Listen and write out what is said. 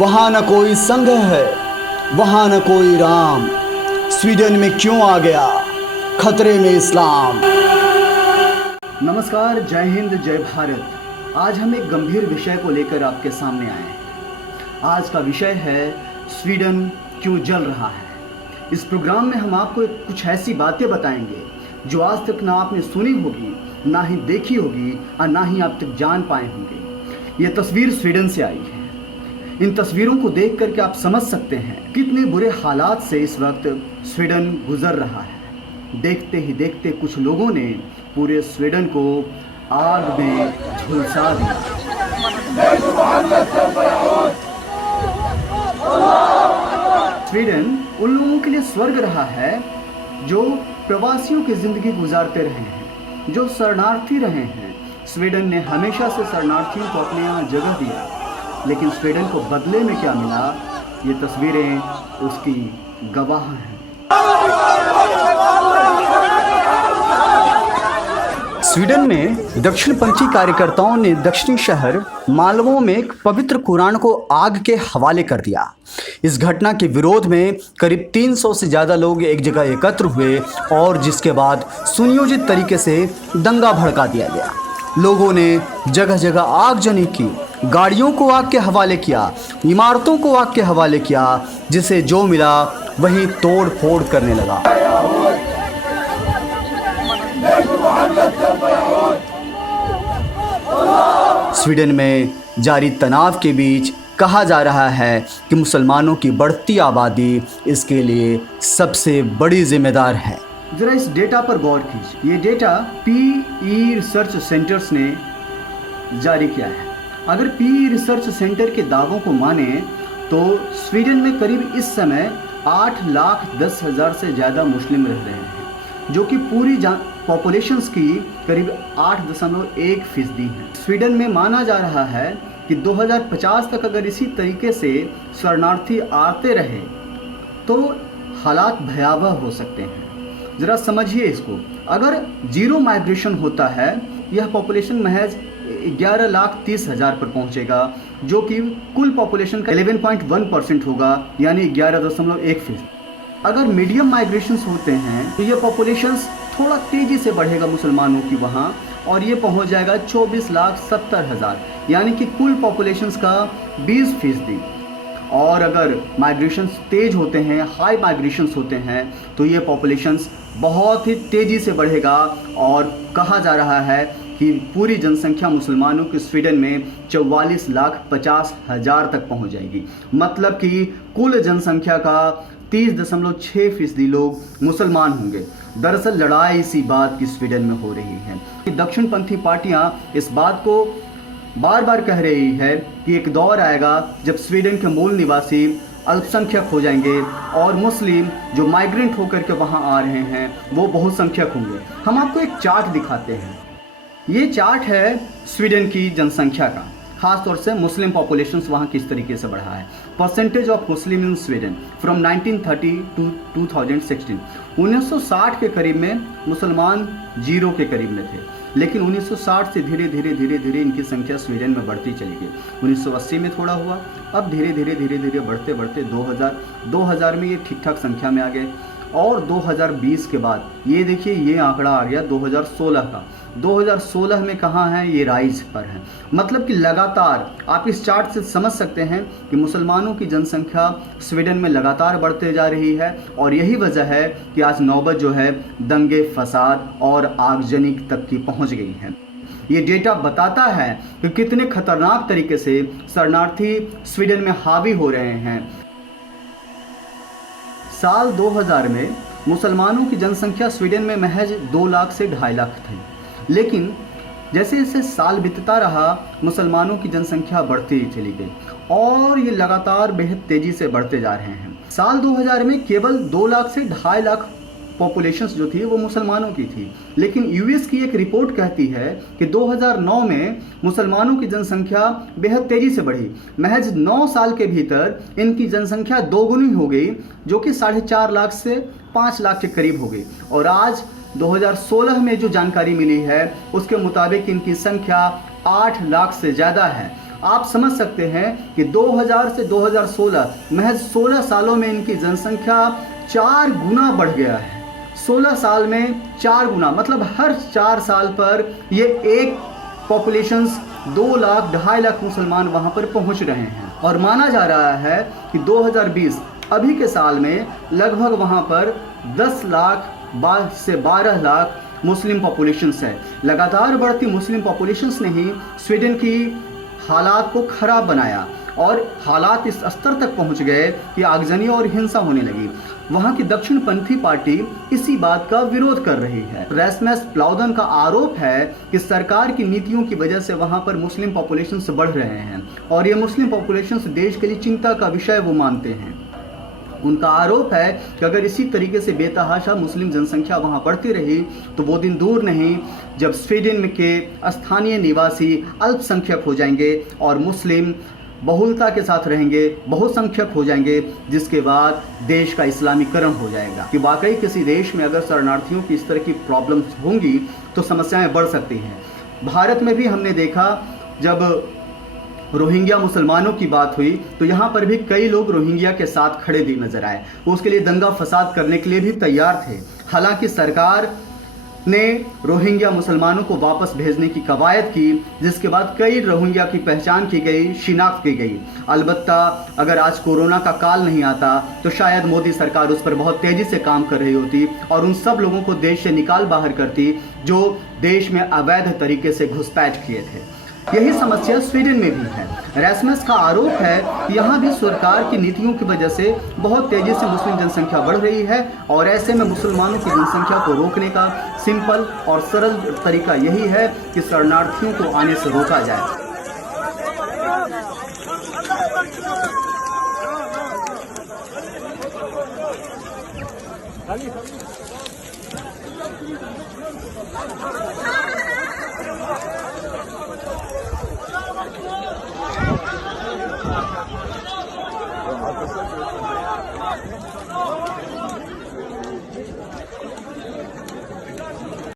वहाँ न कोई संघ है, वहाँ न कोई राम, स्वीडन में क्यों आ गया खतरे में इस्लाम। नमस्कार, जय हिंद, जय भारत। आज हम एक गंभीर विषय को लेकर आपके सामने आए हैं। आज का विषय है स्वीडन क्यों जल रहा है। इस प्रोग्राम में हम आपको कुछ ऐसी बातें बताएंगे जो आज तक ना आपने सुनी होगी, ना ही देखी होगी और ना ही आप तक जान पाए होंगे। ये तस्वीर स्वीडन से आई है। इन तस्वीरों को देख करके आप समझ सकते हैं कितने बुरे हालात से इस वक्त स्वीडन गुजर रहा है। देखते ही देखते कुछ लोगों ने पूरे स्वीडन को आग में झुलसा दिया। स्वीडन उन लोगों के लिए स्वर्ग रहा है जो प्रवासियों की जिंदगी गुजारते रहे हैं, जो शरणार्थी रहे हैं। स्वीडन ने हमेशा से शरणार्थियों को अपने यहाँ जगह दिया, लेकिन स्वीडन को बदले में क्या मिला, ये तस्वीरें उसकी गवाह हैं। स्वीडन में दक्षिणपंथी कार्यकर्ताओं ने दक्षिणी शहर माल्मो में एक पवित्र कुरान को आग के हवाले कर दिया। इस घटना के विरोध में करीब 300 से ज़्यादा लोग एक जगह एकत्र हुए और जिसके बाद सुनियोजित तरीके से दंगा भड़का दिया गया। लोगों ने जगह जगह आगजनी की, गाड़ियों को आग के हवाले किया, इमारतों को आग के हवाले किया, जिसे जो मिला वहीं तोड़ फोड़ करने लगा। स्वीडन में जारी तनाव के बीच कहा जा रहा है कि मुसलमानों की बढ़ती आबादी इसके लिए सबसे बड़ी जिम्मेदार है। जरा इस डेटा पर गौर कीजिए। ये डेटा पीई रिसर्च सेंटर्स ने जारी किया है। अगर पीई रिसर्च सेंटर के दावों को माने तो स्वीडन में करीब इस समय 8,10,000 से ज़्यादा मुस्लिम रह रहे हैं, जो कि पूरी पॉपुलेशंस की करीब 8.1% है। स्वीडन में माना जा रहा है कि 2050 तक अगर इसी तरीके से शरणार्थी आते रहे तो हालात भयावह हो सकते हैं। ज़रा समझिए इसको। अगर जीरो माइग्रेशन होता है, यह पॉपुलेशन महज 11,30,000 पर पहुंचेगा, जो कि कुल पॉपुलेशन का 11.1% होगा, यानी 11.1%। अगर मीडियम माइग्रेशंस होते हैं तो ये पॉपुलेशंस थोड़ा तेज़ी से बढ़ेगा मुसलमानों की वहाँ, और ये पहुंच जाएगा 24,70,000, यानी कि कुल पॉपुलेशंस का 20%। और अगर माइग्रेशंस तेज होते हैं, हाई माइग्रेशंस होते हैं, तो ये पॉपुलेशंस बहुत ही तेज़ी से बढ़ेगा। और कहा जा रहा है कि पूरी जनसंख्या मुसलमानों की स्वीडन में 44,50,000 तक पहुंच जाएगी। मतलब कि कुल जनसंख्या का 30.6% लोग मुसलमान होंगे। दरअसल लड़ाई इसी बात की स्वीडन में हो रही है कि दक्षिणपंथी पार्टियां इस बात को बार बार कह रही है कि एक दौर आएगा जब स्वीडन के मूल निवासी अल्पसंख्यक हो जाएंगे और मुस्लिम जो माइग्रेंट होकर के वहां आ रहे हैं वो बहुसंख्यक होंगे। हम आपको एक चार्ट दिखाते हैं। ये चार्ट है स्वीडन की जनसंख्या का, खास तौर से मुस्लिम पॉपुलेशंस वहाँ किस तरीके से बढ़ा है। Percentage of Muslim in Sweden from 1930 to 2016। 1960 के करीब में मुसलमान 0 के करीब में थे, लेकिन 1960 से धीरे धीरे इनकी संख्या स्वीडन में बढ़ती चली गई। 1980 में थोड़ा हुआ, अब धीरे धीरे बढ़ते 2000 में ये ठीक ठाक संख्या में आ गए। और 2020 के बाद ये देखिए, ये आंकड़ा आ गया 2016 का। 2016 में कहाँ है, ये राइज पर है। मतलब कि लगातार आप इस चार्ट से समझ सकते हैं कि मुसलमानों की जनसंख्या स्वीडन में लगातार बढ़ते जा रही है। और यही वजह है कि आज नौबत जो है दंगे, फसाद और आगजनी तक की पहुँच गई है। ये डेटा बताता है कि कितने खतरनाक तरीके से शरणार्थी स्वीडन में हावी हो रहे हैं। साल 2000 में मुसलमानों की जनसंख्या स्वीडन में महज 2 लाख से 2.5 लाख थी, लेकिन जैसे जैसे साल बीतता रहा, मुसलमानों की जनसंख्या बढ़ती ही चली गई और ये लगातार बेहद तेजी से बढ़ते जा रहे हैं। साल 2000 में केवल 2 लाख से 2.5 लाख पॉपुलेशंस जो थी वो मुसलमानों की थी, लेकिन यूएस की एक रिपोर्ट कहती है कि 2009 में मुसलमानों की जनसंख्या बेहद तेजी से बढ़ी। महज 9 साल के भीतर इनकी जनसंख्या दोगुनी हो गई, जो कि 4.5 लाख से 5 लाख के करीब हो गई। और आज 2016 में जो जानकारी मिली है उसके मुताबिक इनकी संख्या 8 लाख से ज़्यादा है। आप समझ सकते हैं कि 2000 से 2016 महज 16 सालों में इनकी जनसंख्या 4 गुना बढ़ गया है। 16 साल में 4 गुना, मतलब हर 4 साल पर ये एक पॉपुलेशंस 2 लाख 2.5 लाख मुसलमान वहाँ पर पहुँच रहे हैं। और माना जा रहा है कि 2020 अभी के साल में लगभग वहाँ पर 10 लाख से 12 लाख मुस्लिम पॉपुलेशंस है। लगातार बढ़ती मुस्लिम पॉपुलेशंस ने ही स्वीडन की हालात को खराब बनाया और हालात इस स्तर तक पहुंच गए कि आगजनी और हिंसा होने लगी। वहां की दक्षिणपंथी पार्टी इसी बात का विरोध कर रही है। रैसमस प्लाउदन का आरोप है कि सरकार की नीतियों की वजह से वहां पर मुस्लिम पॉपुलेशंस बढ़ रहे हैं और ये मुस्लिम पॉपुलेशंस देश के लिए चिंता का विषय वो मानते हैं। उनका आरोप है कि अगर इसी तरीके से बेतहाशा मुस्लिम जनसंख्या वहां बढ़ती रही तो वो दिन दूर नहीं जब स्वीडन के स्थानीय निवासी अल्पसंख्यक हो जाएंगे और मुस्लिम बहुलता के साथ रहेंगे, बहुसंख्यक हो जाएंगे, जिसके बाद देश का इस्लामीकरण हो जाएगा। कि वाकई किसी देश में अगर शरणार्थियों की इस तरह की प्रॉब्लम्स होंगी तो समस्याएं बढ़ सकती हैं। भारत में भी हमने देखा, जब रोहिंग्या मुसलमानों की बात हुई तो यहाँ पर भी कई लोग रोहिंग्या के साथ खड़े भी नजर आए। वो उसके लिए दंगा फसाद करने के लिए भी तैयार थे। हालांकि सरकार ने रोहिंग्या मुसलमानों को वापस भेजने की कवायद की, जिसके बाद कई रोहिंग्या की पहचान की गई, शिनाख्त की गई। अलबत्ता अगर आज कोरोना का काल नहीं आता तो शायद मोदी सरकार उस पर बहुत तेजी से काम कर रही होती और उन सब लोगों को देश से निकाल बाहर करती जो देश में अवैध तरीके से घुसपैठ किए थे। यही समस्या स्वीडन में भी है। रैसमस का आरोप है कि यहाँ भी सरकार की नीतियों की वजह से बहुत तेजी से मुस्लिम जनसंख्या बढ़ रही है और ऐसे में मुसलमानों की जनसंख्या को रोकने का सिंपल और सरल तरीका यही है कि शरणार्थियों को आने से रोका जाए। खाली